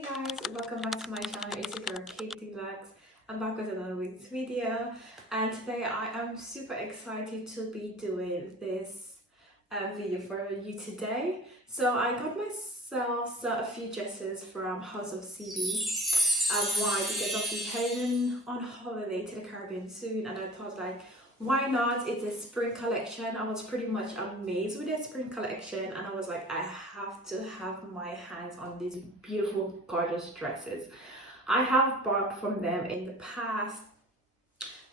Hey guys, welcome back to my channel. It's your girl Katie Deluxe. I'm back with another week's video, and today I am super excited to be doing this video for you today. So I got myself a few dresses from House of CB. Why? Because I'll be heading on holiday to the Caribbean soon, and I thought like, why not? It's a spring collection. I was pretty much amazed with the spring collection, and I was like, I have to have my hands on these beautiful, gorgeous dresses. I have bought from them in the past,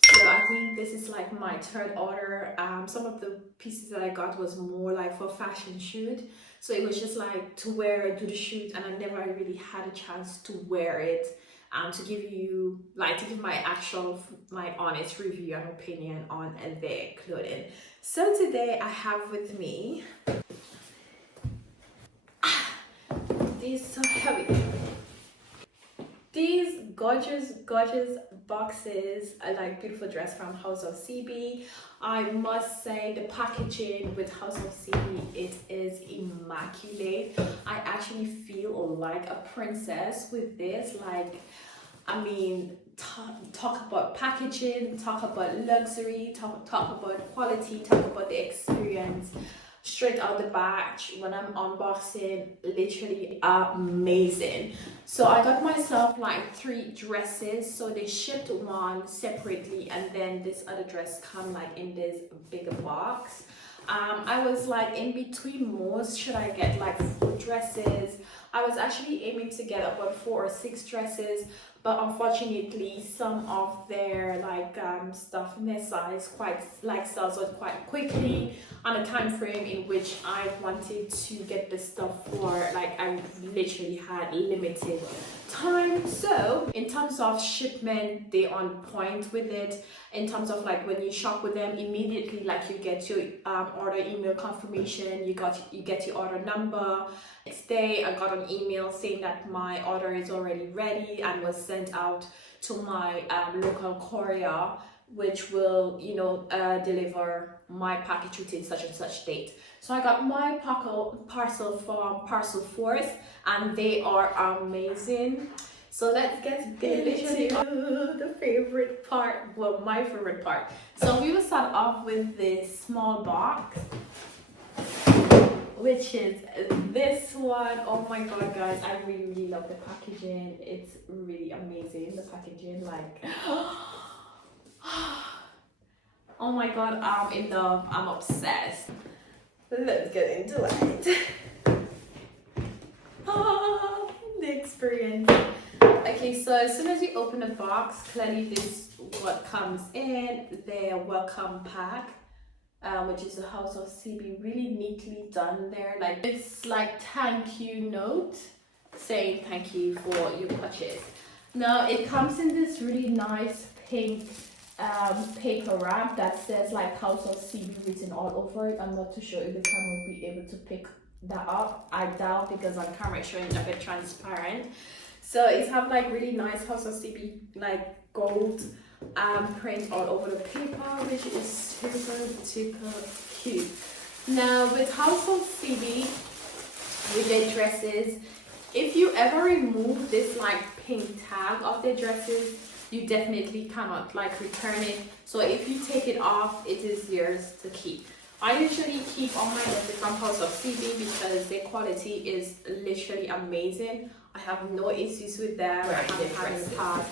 so I think this is like my third order. Some of the pieces that I got was more like for fashion shoot, so it was just like to wear it to the shoot, and I never really had a chance to wear it. To give my actual honest review and opinion on their clothing. So today I have with me these so heavy, these gorgeous boxes, like beautiful dress from House of CB. I must say the packaging with House of CB, it is immaculate. I actually feel like a princess with this. Like, I mean, talk about packaging, talk about luxury, talk about quality, talk about the experience. Straight out the batch when I'm unboxing, literally amazing. So I got myself like 3 dresses, so they shipped one separately, and then this other dress come like in this bigger box. I was like in between most, should I get like 4 dresses? I was actually aiming to get about 4 or 6 dresses, but unfortunately some of their stuff in their size sells out quite quickly on a time frame in which I wanted to get the stuff for. Like, I literally had limited time. So in terms of shipment, they on point with it. In terms of like when you shop with them, immediately like you get your order email confirmation, you get your order number. Next day I got an email saying that my order is already ready and was sent out to my local courier, which will deliver my package within such and such date. So I got my parcel from Parcel Force, and they are amazing. So let's get into the favorite part, well, my favorite part. So we will start off with this small box, which is this one. Oh my god guys, I really love the packaging. It's really amazing, the packaging, like oh my god, I'm in love, I'm obsessed. Let's get into it. The experience. Okay, so as soon as you open the box, clearly this is what comes in, their welcome pack, which is the House of CB, really neatly done there. Like, it's like thank you note saying thank you for your purchase. Now it comes in this really nice pink paper wrap that says like House of CB written all over it. I'm not too sure if the camera will be able to pick that up. I doubt, because on camera it's showing a bit transparent. So it's have like really nice House of CB like gold print all over the paper, which is super cute. Now with House of CB, with their dresses, if you ever remove this like pink tag of their dresses, you definitely cannot like return it. So if you take it off, it is yours to keep. I usually keep all my dresses from House of CB because their quality is literally amazing. I have no issues with them. I haven't had in the past.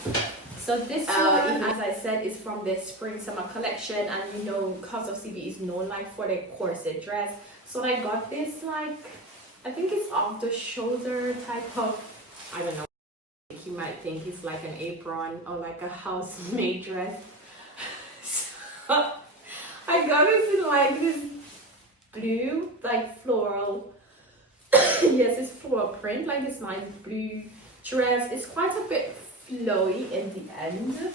So this one, as I said, is from the spring summer collection, and you know House of CB is known like for their corset dress. So I got this, like, I think it's off the shoulder type of, I don't know, you might think it's like an apron or like a housemaid dress. So I got it in like this blue, like floral, yes, it's floral print, like this nice blue dress. It's quite a bit flowy in the end,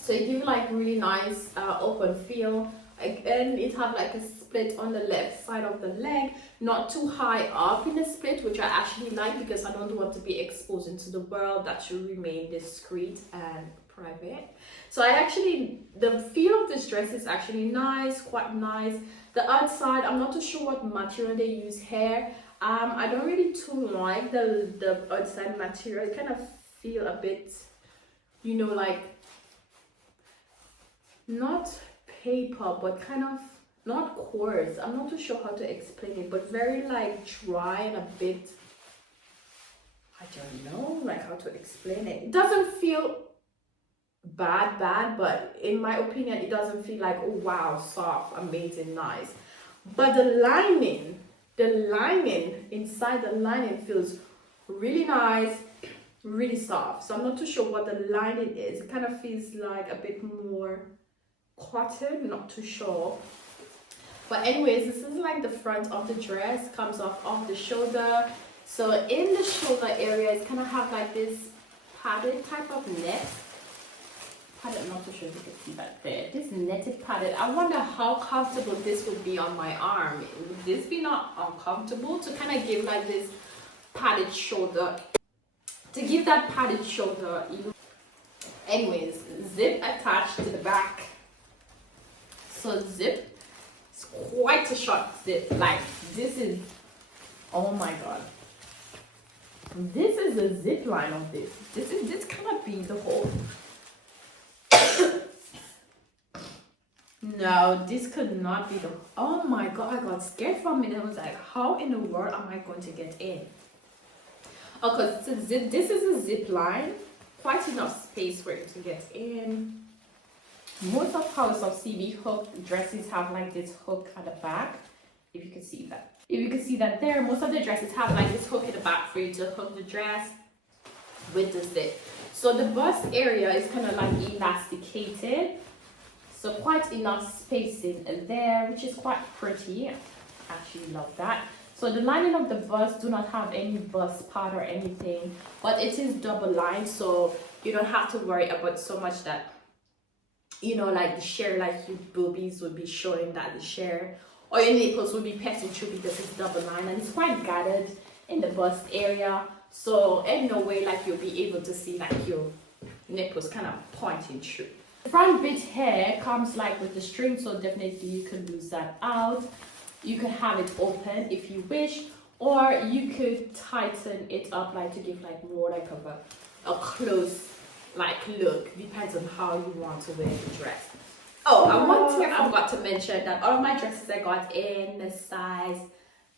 so it gives like really nice open feel. Again, it have like a split on the left side of the leg, not too high up in the split, which I actually like because I don't want to be exposed into the world. That should remain discreet and private. So the feel of this dress is actually nice, quite nice. The outside, I'm not too sure what material they use here. I don't really too like the outside material. I kind of feel a bit, you know, like not paper, but kind of not coarse. I'm not too sure how to explain it, but very like dry and a bit, I don't know like how to explain it. It doesn't feel bad, but in my opinion, it doesn't feel like, oh wow, soft, amazing, nice. But the lining inside the lining feels really nice, really soft. So I'm not too sure what the lining is. It kind of feels like a bit more cotton, not too sure. But anyways, this is like the front of the dress, comes off the shoulder. So in the shoulder area, it's kind of have like this padded type of net. I'm not too sure if you can see that there. This netted padded. I wonder how comfortable this would be on my arm. Would this be not uncomfortable to kind of give like this padded shoulder? To give that padded shoulder. Anyways, zip attached to the back. So zip. It's quite a short zip. Like this is. Oh my god. This is a zip line of this. This cannot be the whole. No, this could not be the. Oh my god, I got scared for a minute. I was like, how in the world am I going to get in? Oh, because this is a zip line, quite enough space for it to get in. Most of House of CB hook dresses have like this hook at the back. If you can see that. If you can see that there, most of the dresses have like this hook in the back for you to hook the dress with the zip. So the bust area is kind of like elasticated. So quite enough spacing there, which is quite pretty. I actually love that. So the lining of the bust do not have any bust part or anything, but it is double lined, so you don't have to worry about so much that, you know, like the share, like your boobies would be showing that the share, or your nipples will be passing through because it's double lined and it's quite gathered in the bust area. So in no way like you'll be able to see like your nipples kind of pointing through. The front bit here comes like with the string, so definitely you can lose that out. You can have it open if you wish, or you could tighten it up like to give like more like of a close like look. Depends on how you want to wear the dress. Oh, I forgot to mention that all of my dresses I got in the size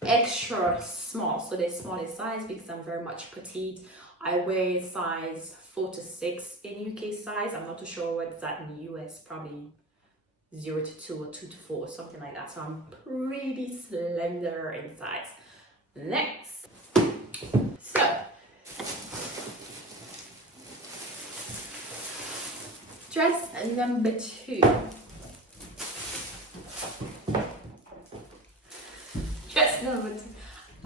extra small, so they're small in size because I'm very much petite. I wear size 4 to 6 in UK size. I'm not too sure what's that in the US, probably 0 to 2 or 2 to 4 or something like that. So I'm pretty slender in size. Next, so dress number 2. Dress number 2.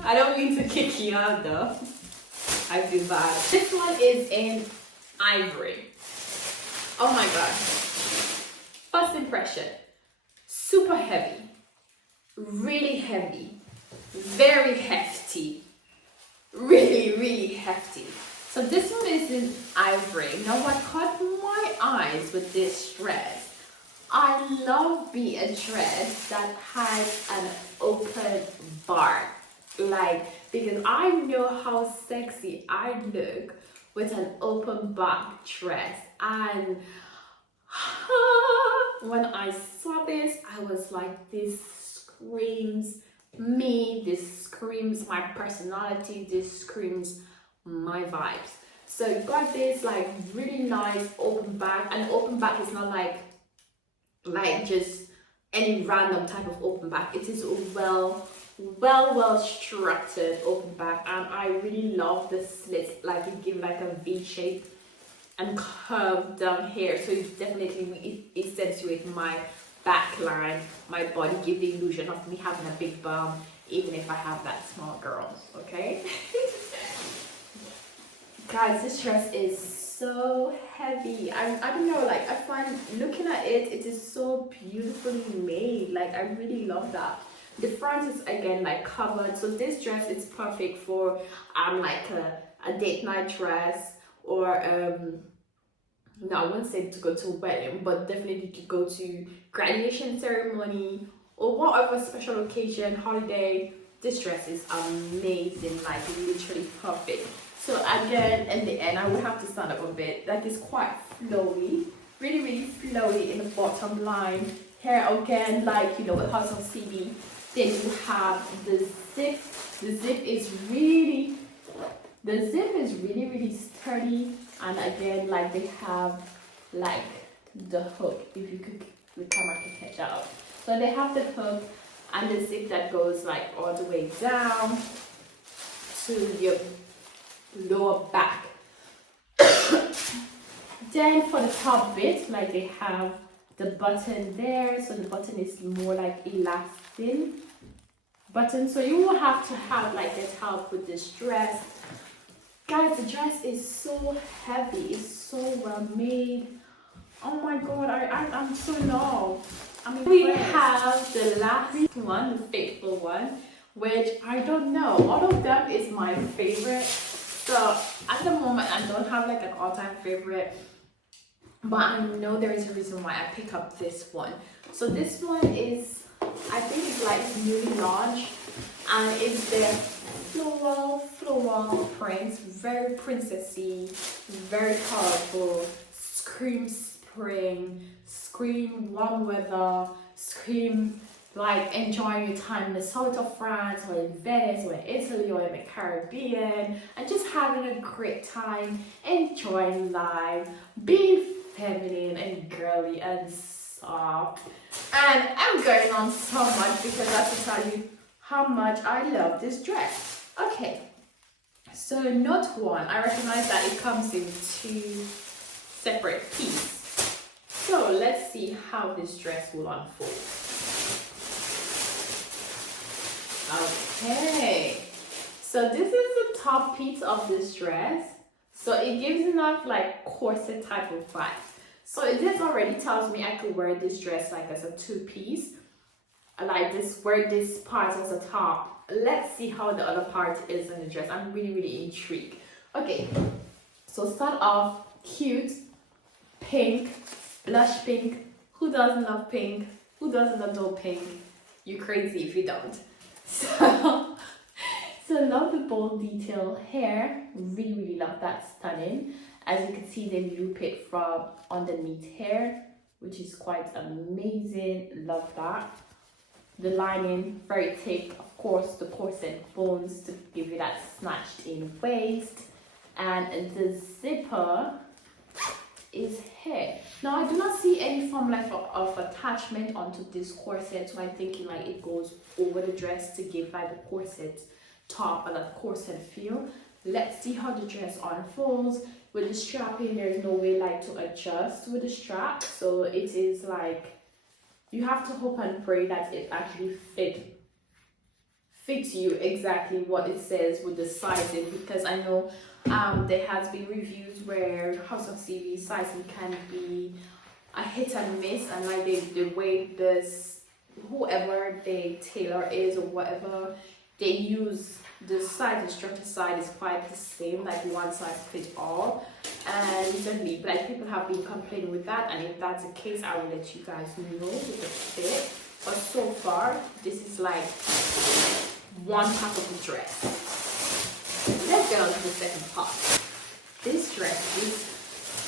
I don't mean to kick you out though. I feel bad. This one is in Ivory. Oh my god. First impression. Super heavy. Really heavy. Very hefty. Really hefty. So this one is in Ivory. Now what caught my eyes with this dress, I love being a dress that has an open bar. Like, because I know how sexy I look with an open back dress, and when I saw this, I was like, this screams me, this screams my personality, this screams my vibes. So got this like really nice open back, and open back is not like just any random type of open back. It is a well structured open back, and I really love the slit, like it gives like a V shape and curve down here, so it definitely accentuates my back line, my body, give the illusion of me having a big bum even if I have that small girl. Okay. Guys, this dress is so heavy. I don't know, like I find looking at it, it is so beautifully made. Like I really love that. The front is again like covered, so this dress is perfect for like a date night dress, or no, I wouldn't say to go to a wedding, but definitely to go to graduation ceremony or whatever special occasion, holiday, this dress is amazing, like literally perfect. So again, in the end, I would have to stand up a bit. Like it's quite flowy, really flowy in the bottom line. Here again, like you know, with House of CB, then you have the zip. The zip is really sturdy, and again, like they have like the hook. If you could, the camera can catch that up. So they have the hook and the zip that goes like all the way down to your lower back. Then for the top bit, like they have the button there, so the button is more like elastic button, so you will have to have like that help with this dress. Guys, the dress is so heavy, it's so well made. Oh my god, I'm so in love. I mean, we have the last one, the Faithful one, which I don't know, all of them is my favorite. So at the moment I don't have like an all-time favorite, but I know there is a reason why I pick up this one. So this one is, I think it's like newly launched, and it's the floral print, very princessy, very colorful, scream spring, scream warm weather, scream like enjoying your time in the south of France or in Venice or in Italy or in the Caribbean, and just having a great time, enjoying life, being feminine and girly and soft. And I'm going on so much because I have to tell you how much I love this dress. Okay, so note one, I recognize that it comes in two separate pieces. So let's see how this dress will unfold. Okay, so this is the top piece of this dress. So it gives enough like corset type of vibe. So this already tells me I could wear this dress like as a two-piece. Like this, wear this part as a top. Let's see how the other part is in the dress. I'm really intrigued. Okay, so start off cute, pink, blush pink. Who doesn't love pink? Who doesn't adore pink? You crazy if you don't. So love the bold detail hair. Really love that, stunning. As you can see, they loop it from underneath here, which is quite amazing. Love that. The lining, very thick. Of course, the corset bones to give you that snatched in waist. And the zipper is here. Now, I do not see any form of attachment onto this corset, so I'm thinking like it goes over the dress to give like the corset top and that corset feel. Let's see how the dress unfolds. With the strapping, there's no way like to adjust with the strap, so it is like you have to hope and pray that it actually fits you exactly what it says with the sizing, because I know there has been reviews where House of CB sizing can be a hit and miss, and like the way this whoever the tailor is or whatever they use, the side, the structure side is quite the same, like one size fits all. And recently, like people have been complaining with that, and if that's the case, I will let you guys know with the fit. But so far, this is like one part of the dress. Let's get on to the second part. This dress is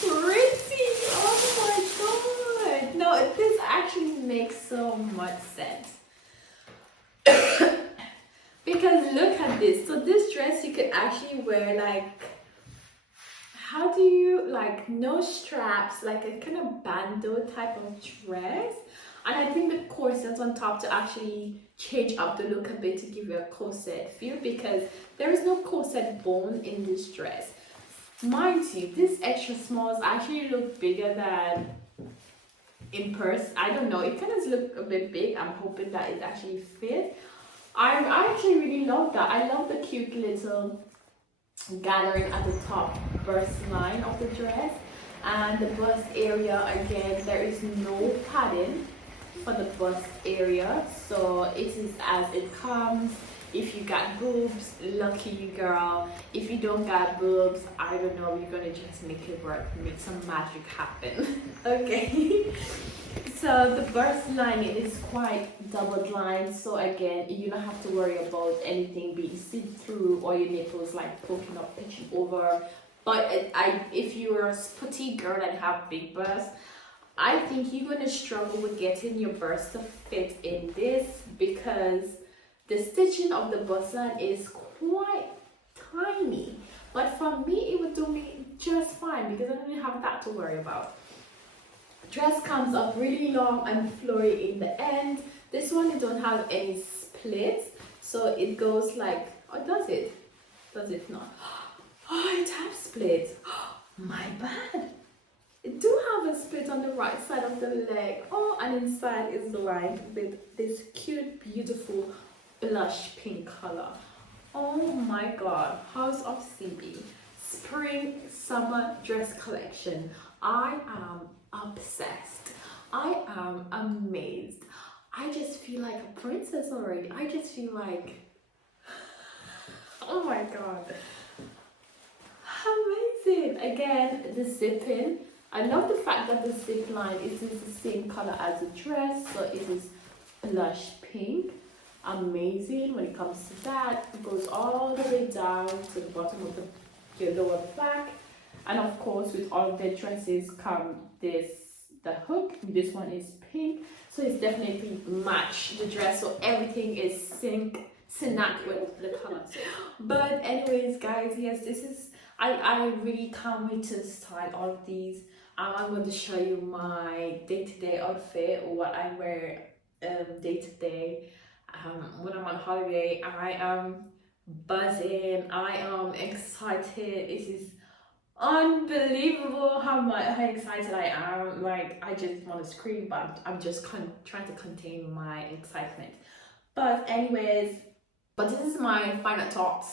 pretty. Oh my god! No, this actually makes so much sense. Because look at this. So this dress you could actually wear like, how do you, like no straps, like a kind of bandeau type of dress. And I think the corset on top to actually change up the look a bit to give you a corset feel, because there is no corset bone in this dress. Mind you, this extra smalls actually look bigger than in person. I don't know, it kind of look a bit big. I'm hoping that it actually fits. I actually really love that. I love the cute little gathering at the top bust line of the dress, and the bust area, again, there is no padding for the bust area, so it is as it comes. If you got boobs, lucky you girl. If you don't got boobs, I don't know, you're gonna just make it work, make some magic happen. Okay. So the burst lining is quite double lined, so again you don't have to worry about anything being seen through or your nipples like poking up, pitching over. But if you're a petite girl and have big bursts, I think you're gonna struggle with getting your burst to fit in this, because the stitching of the bust line is quite tiny. But for me, it would do me just fine because I don't have that to worry about. Dress comes up really long and flowy in the end. This one, you don't have any splits, so it goes like, oh, does it? Does it not? Oh, it has splits. My bad. It do have a split on the right side of the leg. Oh, and inside is lined with this cute, beautiful blush pink color. Oh my god, House of CB spring summer dress collection. I am obsessed. I am amazed. I just feel like a princess already. I just feel like, oh my god, amazing. Again, the zipping, I love the fact that the zip line is the same color as the dress, so it is blush pink. Amazing when it comes to that. It goes all the way down to the bottom of the lower back, and of course with all of the dresses come the hook. This one is pink, so it's definitely match the dress, so everything is sync with the colors. But anyways guys, yes, this is I really can't wait to style all of these. I'm going to show you my day-to-day outfit, what I wear day-to-day. When I'm on holiday. I am buzzing, I am excited. It is unbelievable how excited I am. Like, I just want to scream, but I'm just trying to contain my excitement. But anyways, this is my final thought,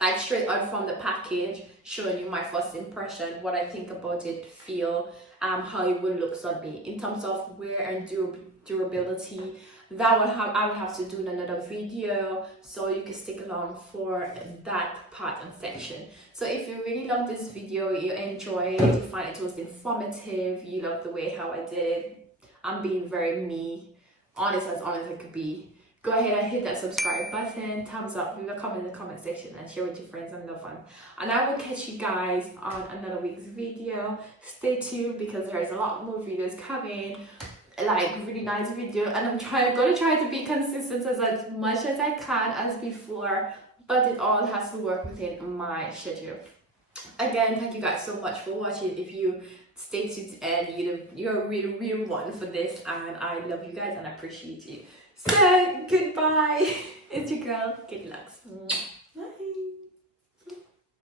like straight out from the package, showing you my first impression, what I think about it, feel, how it would look on me in terms of wear and durability. That I would have to do in another video, so you can stick along for that part and section. So if you really love this video, you enjoy it, you find it was informative, you love the way how I did it, I'm being very me, honest as I could be, go ahead and hit that subscribe button, thumbs up, leave a comment in the comment section, and share with your friends and loved ones. And I will catch you guys on another week's video. Stay tuned because there's a lot more videos coming, like really nice video, and I'm gonna try to be consistent as much as I can as before, but it all has to work within my schedule. Again, thank you guys so much for watching. If you stay tuned, and you're a real one for this, and I love you guys and I appreciate you. So goodbye. It's your girl, Good Lux.